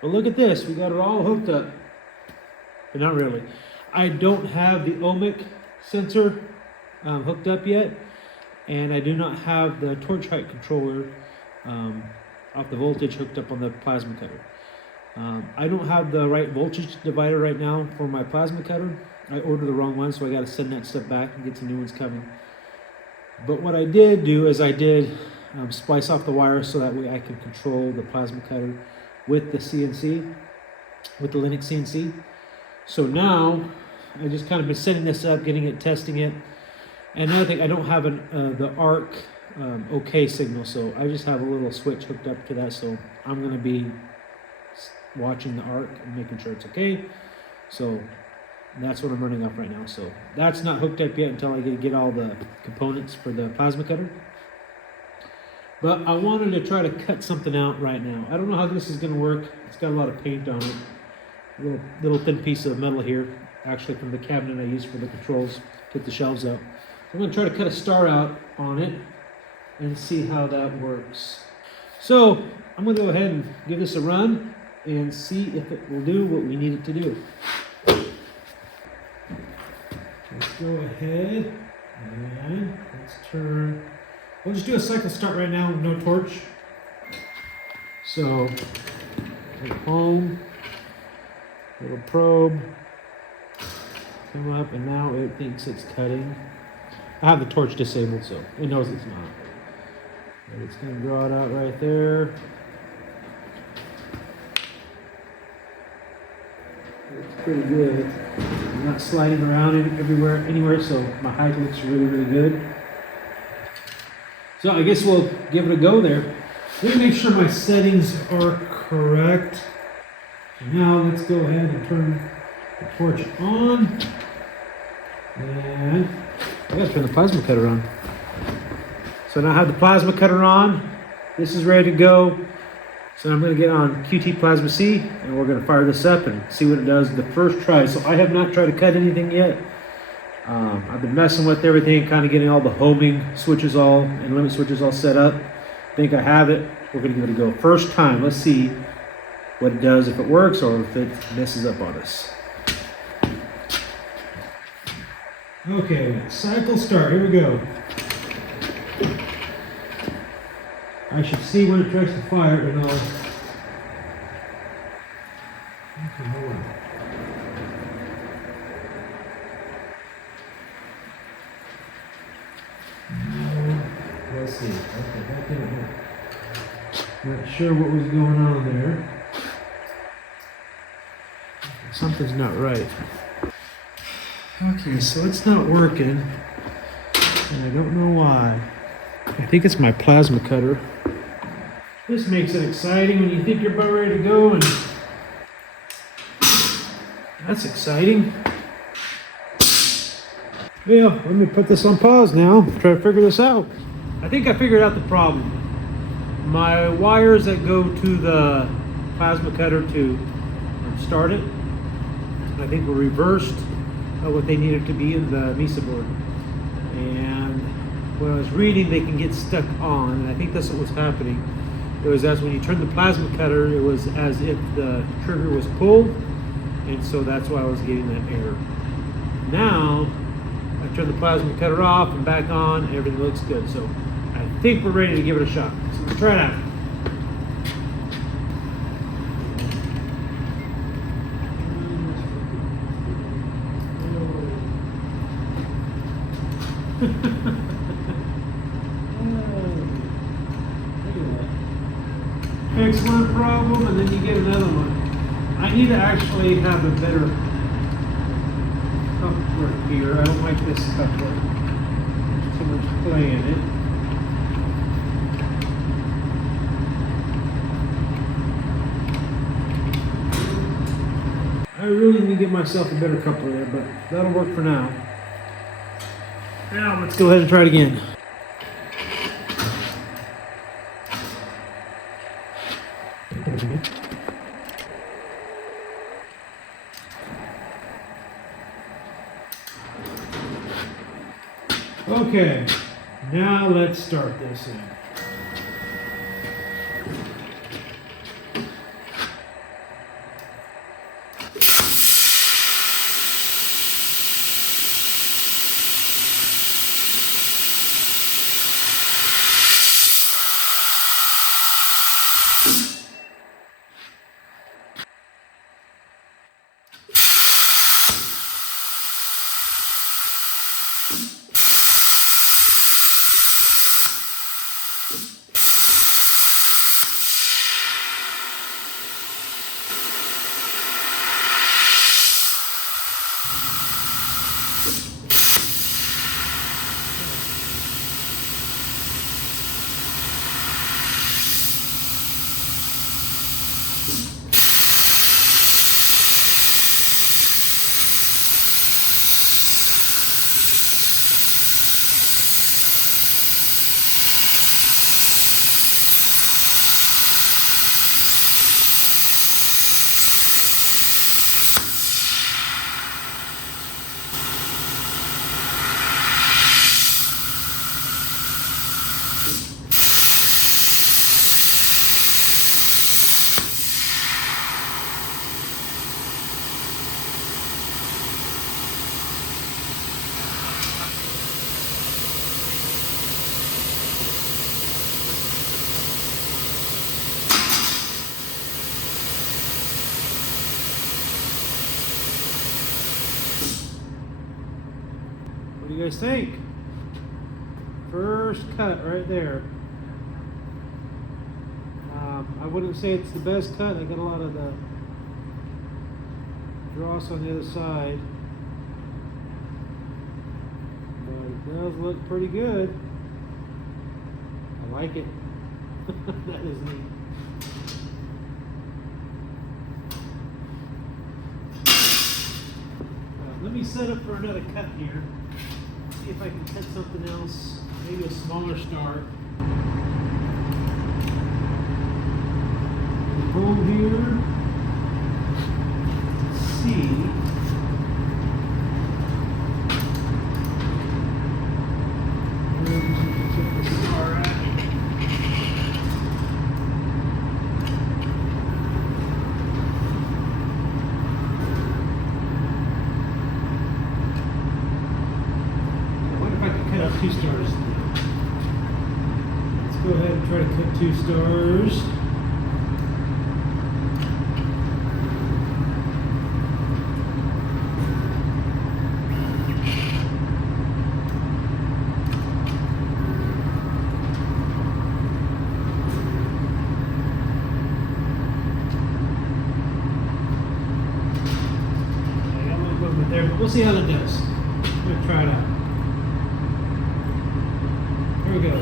But look at this, we got it all hooked up. But not really. I don't have the ohmic sensor hooked up yet, and I do not have the torch height controller off the voltage hooked up on the plasma cutter. I don't have the right voltage divider right now for my plasma cutter. I ordered the wrong one, so I got to send that stuff back and get some new ones coming. But what I did do is I did splice off the wire so that way I can control the plasma cutter with the CNC, with the LinuxCNC. So now I just kind of been setting this up, getting it, testing it. And another thing, I don't have the arc OK signal, so I just have a little switch hooked up to that. So I'm going to be watching the arc and making sure it's okay. So that's what I'm running off right now. So that's not hooked up yet until I get all the components for the plasma cutter. But I wanted to try to cut something out right now. I don't know how this is going to work. It's got a lot of paint on it. A little thin piece of metal here, actually from the cabinet I used for the controls, took the shelves out. So I'm going to try to cut a star out on it and see how that works. So I'm going to go ahead and give this a run and see if it will do what we need it to do. Let's go ahead and let's turn. We'll just do a cycle start right now with no torch. So take home, little probe, come up, and now it thinks it's cutting. I have the torch disabled, so it knows it's not. But it's going to draw it out right there. It's pretty good. I'm not sliding around anywhere, so my height looks really, really good. So I guess we'll give it a go there. Let me make sure my settings are correct. Now let's go ahead and turn the torch on. And I gotta turn the plasma cutter on. So now I have the plasma cutter on. This is ready to go. So I'm gonna get on QT Plasma C and we're gonna fire this up and see what it does the first try. So I have not tried to cut anything yet. I've been messing with everything, kind of getting all the homing switches and limit switches all set up. I think I have it. We're gonna give it a go. First time, let's see what it does, if it works or if it messes up on us. Okay, cycle start, here we go. I should see when it tries to fire and I'll... Okay, hold on. Let's see. Okay, that didn't work. Not sure what was going on there. Something's not right. Okay, so it's not working, and I don't know why. I think it's my plasma cutter. This makes it exciting when you think you're about ready to go, and that's exciting. Yeah, let me put this on pause now, try to figure this out. I think I figured out the problem. My wires that go to the plasma cutter to start it, I think were reversed what they needed to be in the Mesa board. And when I was reading, they can get stuck on, and I think that's what was happening. It was as when you turn the plasma cutter, it was as if the trigger was pulled, and so that's why I was getting that error. Now, I turn the plasma cutter off and back on, and everything looks good. So I think we're ready to give it a shot. So let's try it out. Fix one problem and then you get another one. I need to actually have a better coupler here. I don't like this coupler. There's too much play in it. I really need to get myself a better coupler there, but that'll work for now. Now let's go ahead and try it again. Okay, now let's start this in. you guys think? First cut right there. I wouldn't say it's the best cut. I got a lot of the dross on the other side. But it does look pretty good. I like it. That is neat. Let me set up for another cut here. See if I can cut something else, maybe a smaller star. Pull here. Let's see. Where we can get the star at. Cut 2 stars. Let's go ahead and try to cut 2 stars. I got a little movement there, but we'll see how that does. I'm going to try it out. Here we go.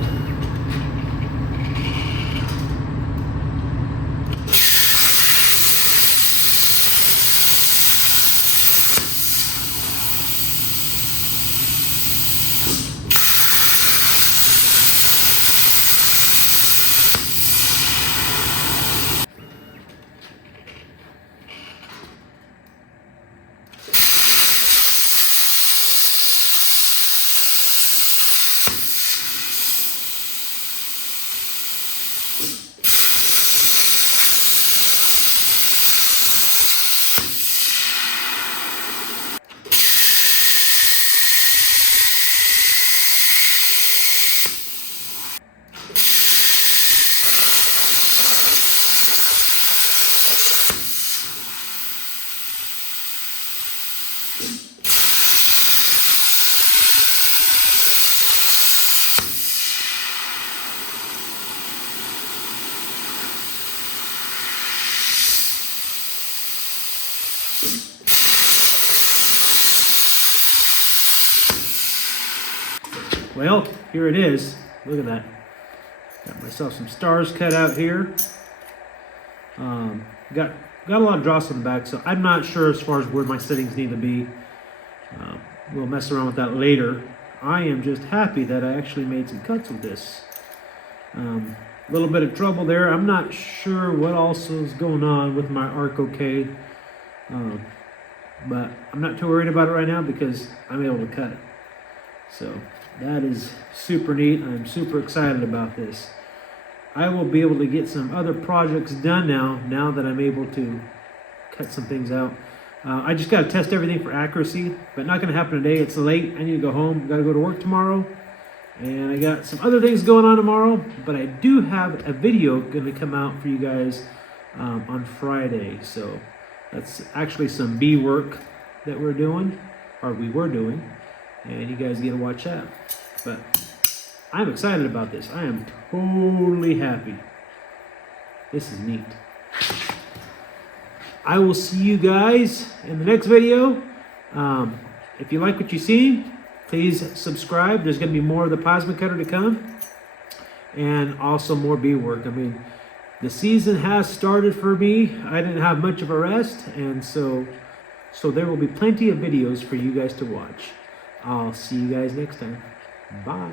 Well, here it is. Look at that. Got myself some stars cut out here. Got a lot of dross on the back, so I'm not sure as far as where my settings need to be. We'll mess around with that later. I am just happy that I actually made some cuts with this. A little bit of trouble there. I'm not sure what else is going on with my arc okay. But I'm not too worried about it right now because I'm able to cut it. So that is super neat. I'm super excited about this. I will be able to get some other projects done now that I'm able to cut some things out. I just got to test everything for accuracy, but not going to happen today. It's late. I need to go home. Got to go to work tomorrow. And I got some other things going on tomorrow, but I do have a video going to come out for you guys on Friday. So that's actually some B work that we're doing, or we were doing, and you guys get to watch that. But I'm excited about this. I am totally happy. This is neat. I will see you guys in the next video. If you like what you see, please subscribe. There's going to be more of the plasma cutter to come, and also more bee work. I mean, the season has started for me. I didn't have much of a rest, and so there will be plenty of videos for you guys to watch. I'll see you guys next time. Bye.